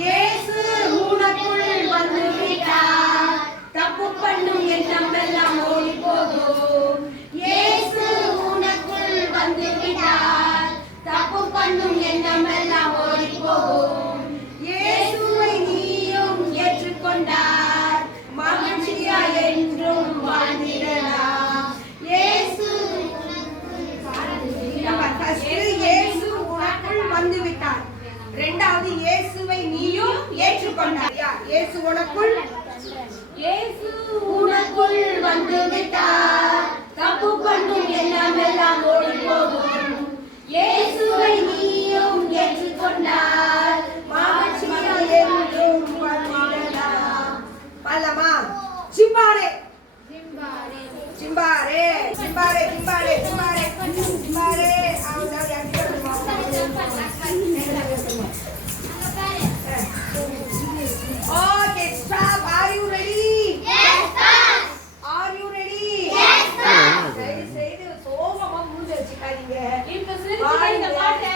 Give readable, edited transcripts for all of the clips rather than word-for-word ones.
இயேசு உனக்குள் வந்து விட்டார், தப்பு பண்ணும் எண்ணம் எல்லாம் ஓடி போகும். இயேசு உனக்குள் வந்து விட்டார், தப்பு பண்ணும் எண்ணம் எல்லாம் ஓடி போகும். இயேசுவை நீயும் ஏற்றுக்கொண்டார், மகிழ்ச்சியா என்றும் வாழ்ந்திடலாம். இயேசு உனக்குள் வந்து விட்டார். இரண்டாவது, இயேசுவை நீயும் ஏற்றுக்கொண்டார். இயேசு உனக்குள் வந்து விட்டார், தப்பு பண்ணும் எண்ணம் எல்லாம் ஓடி போகும். இயேசுவை நீயும் ஏற்றுக்கொண்டார், மகிழ்ச்சியா என்றும் வாழ்ந்திடலாம். பல்லமா சிம்பாரே சிம்பாரே சிம்பாரே சிம்பாரே சிம்பாரே சிம்பாரே. Okay, stop. Are you ready? Yes, sir. Are you ready? Yes, sir. செய்து சோகமா மூஞ்ச வச்சுக்காதீங்க. இப்ப சிரிச்சு இந்த பாட்டை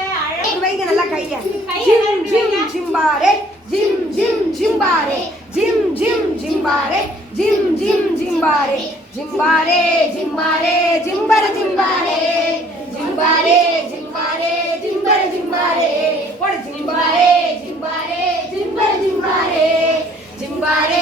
வைங்க நல்லா கைய. ஜிம் ஜிம் ஜிம்பாரே, ஜிம் ஜிம் ஜிம்பாரே, ஜிம் ஜிம் ஜிம்பாரே, ஜிம் ஜிம் ஜிம்பாரே, ஜிம்பாரே ஜிம்பாரே, ஜிம்பர ஜிம்பாரே, ஜிம்பாரே ஜிம்பாரே, ஜிம்பர ஜிம்பாரே, போடு ஜிம்பாரே ஜிம்பாரே, ஜிம்பர ஜிம்பாரே, ஜிம்பாரே